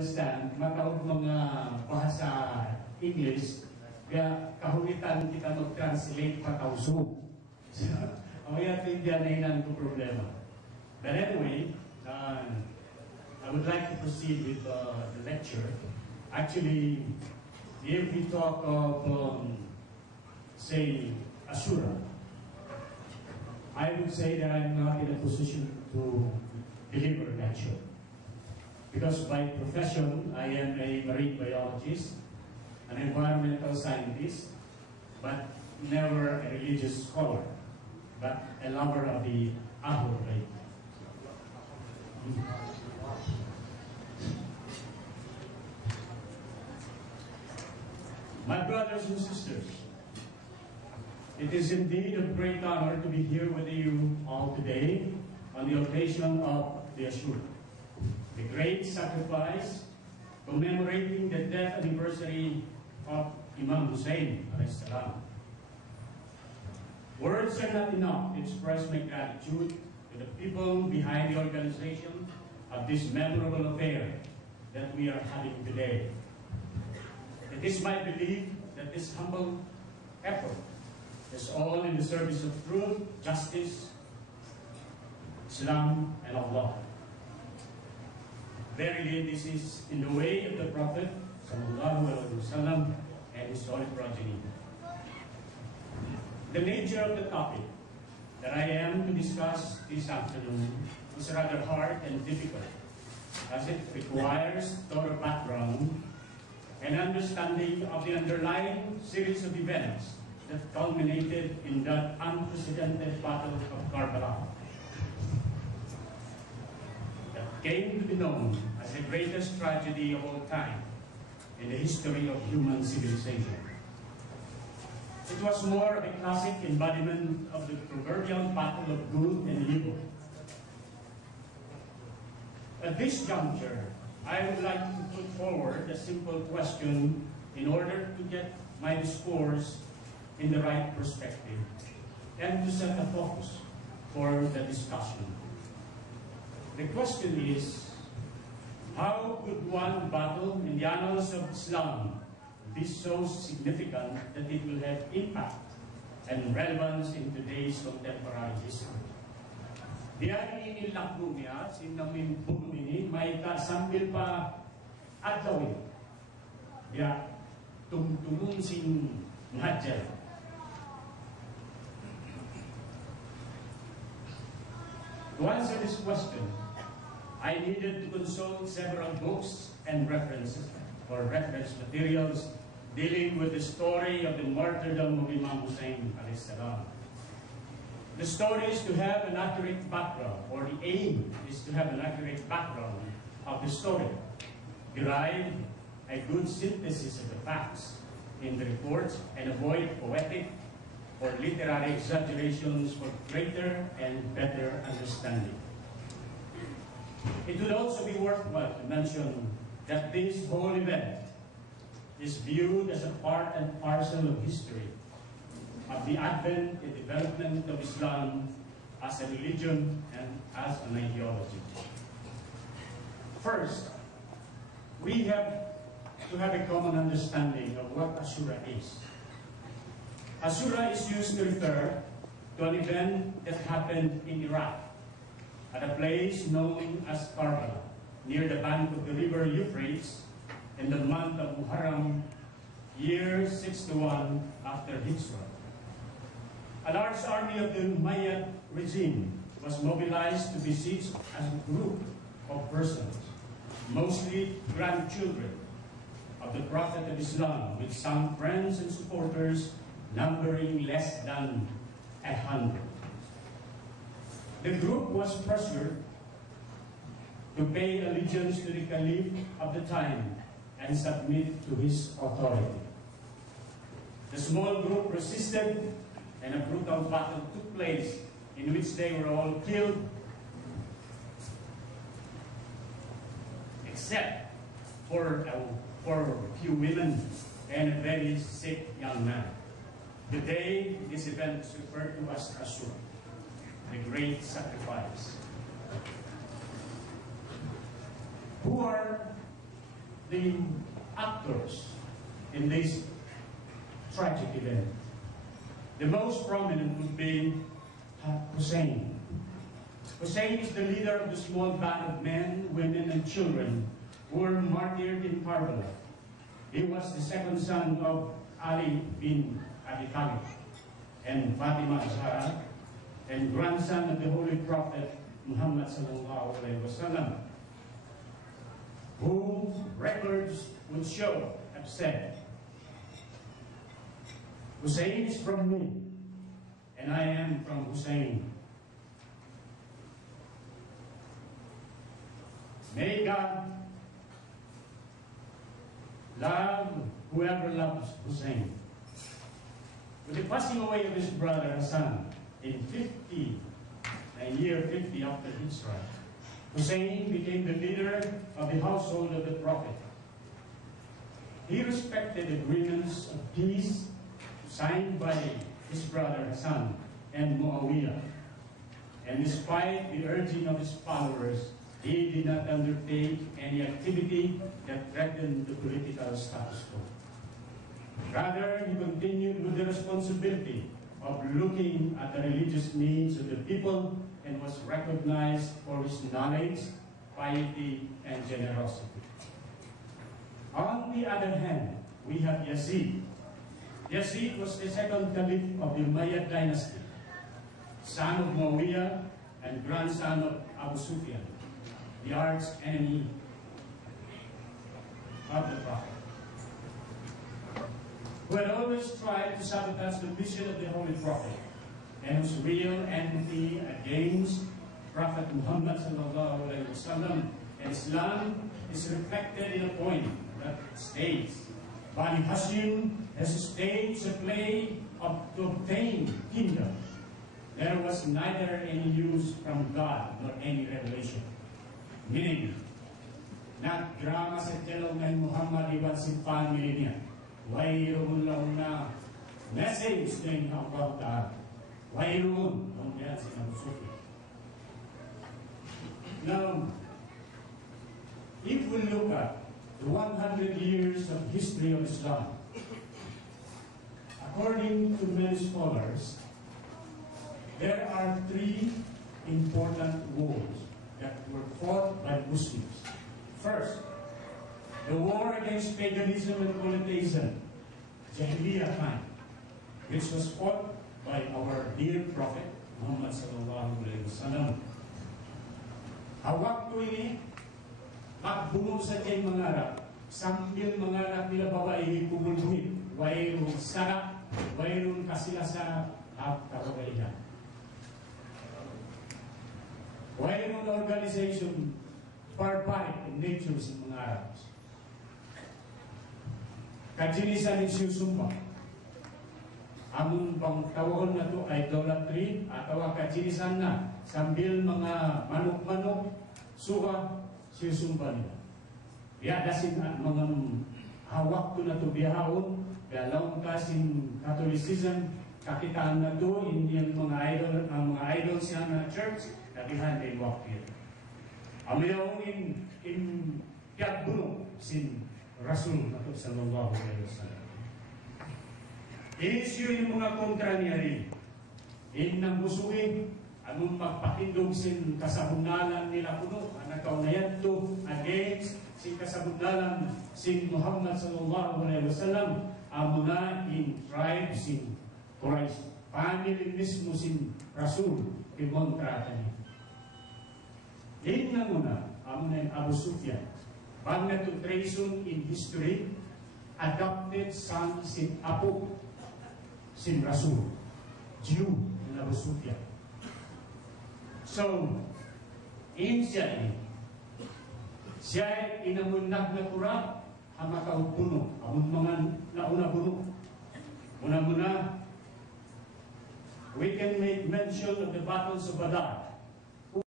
understand, makaog mga bahasa English, kaya kahulitan kita mag-translate patawso. Ang mga Indian na inan ko problema. But anyway, I would like to proceed with the lecture. Actually, if we talk of, say, Ashura, I would say that I'm not in a position to deliver a lecture. Because by profession, I am a marine biologist, an environmental scientist, but never a religious scholar, but a lover of the Ashura. My brothers and sisters, it is indeed a great honor to be here with you all today on the occasion of the Ashura, the great sacrifice commemorating the death anniversary of Imam Hussein alayhi salam. Words are not enough to express my gratitude to the people behind the organization of this memorable affair that we are having today. It is my belief that this humble effort is all in the service of truth, justice, Islam, and Allah. Verily, this is in the way of the Prophet ﷺ and his holy progeny. The nature of the topic that I am to discuss this afternoon is rather hard and difficult, as it requires thorough background and understanding of the underlying series of events that culminated in that unprecedented battle of Karbala, that came to be known as the greatest tragedy of all time in the history of human civilization. It was more of a classic embodiment of the proverbial battle of good and evil. At this juncture, I would like to put forward a simple question in order to get my discourse in the right perspective and to set a focus for the discussion. The question is, how could one battle in the annals of Islam be so significant that it will have impact and relevance in today's contemporary history? Diyan inilakbo niya, sinamin bumini, may kasambil pa adlawin. Diya, tungtulong sing ngadjal. To answer this question, I needed to consult several books and references or reference materials dealing with the story of the martyrdom of Imam Hussein alayhi salam. The story is to have an accurate background, or the aim is to have an accurate background of the story, derive a good synthesis of the facts in the reports, and avoid poetic or literary exaggerations for greater and better understanding. It would also be worthwhile to mention that this whole event is viewed as a part and parcel of history of the advent and development of Islam as a religion and as an ideology. First, we have to have a common understanding of what Ashura is. Ashura is used to refer to an event that happened in Iraq at a place known as Karbala, near the bank of the river Euphrates in the month of Muharram, year 61 after Hijrah. A large army of the Umayyad regime was mobilized to besiege a group of persons, mostly grandchildren of the Prophet of Islam, with some friends and supporters numbering less than 100. The group was pressured to pay allegiance to the Caliph of the time and submit to his authority. The small group resisted, and a brutal battle took place in which they were all killed, except for a few women and a very sick young man. Today, this event is referred to as Ashura, the great sacrifice. Who are the actors in this tragic event. The most prominent would be Hussein. Hussein is the leader of the small band of men, women, and children who were martyred in Karbala. He was the second son of Ali bin Abi Talib and Fatima Ashura, and grandson of the Holy Prophet Muhammad sallallahu alaihi wasallam, whom records would show have said, Hussein is from me, and I am from Hussein. May God love whoever loves Hussein. With the passing away of his brother Hassan in year 50 after Hijrah, Hussein became the leader of the household of the Prophet. He respected agreements of peace signed by his brother Hassan and Muawiyah, and despite the urging of his followers, he did not undertake any activity that threatened the political status quo. Rather, he continued with the responsibility of looking at the religious needs of the people and was recognized for his knowledge, piety, and generosity. On the other hand, we have Yazid. Yazid was the second caliph of the Umayyad dynasty, son of Muawiyah and grandson of Abu Sufyan, the arch enemy of the Prophet, who had always tried to sabotage the mission of the Holy Prophet, and whose real enmity against Prophet Muhammad sallallahu alaihi wasallam and Islam is reflected in a point that states, Bani Hashim has staged a play to obtain kingdom. There was neither any news from God nor any revelation. Meaning, not drama sa gentleman Muhammad iwan si family niya. Wairun lang na message din ang kautaan. Wairun ang yan si Abu Sufyan. Now, if we look at the 100 years of history of Islam, according to many scholars, there are three important wars that were fought by Muslims. First, the war against paganism and polytheism, Jahiliyyah time, which was fought by our dear Prophet Muhammad sallallahu alaihi wasallam. Hawak ko ini, magbungog sa kay mangarap, sambil mangarap nila babae kumulhit, wairong sarap, wairong kasilasarap, at kababaihan. Wairong organization, barbaric in nature sa mga Arabs. Kajinisan ng siyusumpa. Amon bang tawon na to idolatry, atawa kajinisan na, sambil mga manok-manok, suha, siyusumpa nila. Biyadasin at mga hawak to na to biyahon, biyalawang kasing Catholicism, kakitaan na to, yung mga idol, ang mga idols yan na church, kabihan they walk here. Amayaw in Karbala sin Rasul Nato sallallahu alaihi wasallam. Inisyo yung mga kontra niya rin. Nang busuin, anong magpakindog sin kasabungalan nila kuno, anakaw na yan to against sin kasabungalan sin Muhammad sallallahu alaihi wasallam, amuna in tribe sin Quraysh. Family mismo sin Rasul, kimontrata niya. Din na muna, amuna yung Abu Sufyan. Bang na to treason in history, adopted son sin Apo, sin Rasul, Jew in Abu Sufyan. So, siya ay inamunag na kurap, hamakao puno, amun mga nauna puno. Muna-muna, we can make mention of the battles of Badar,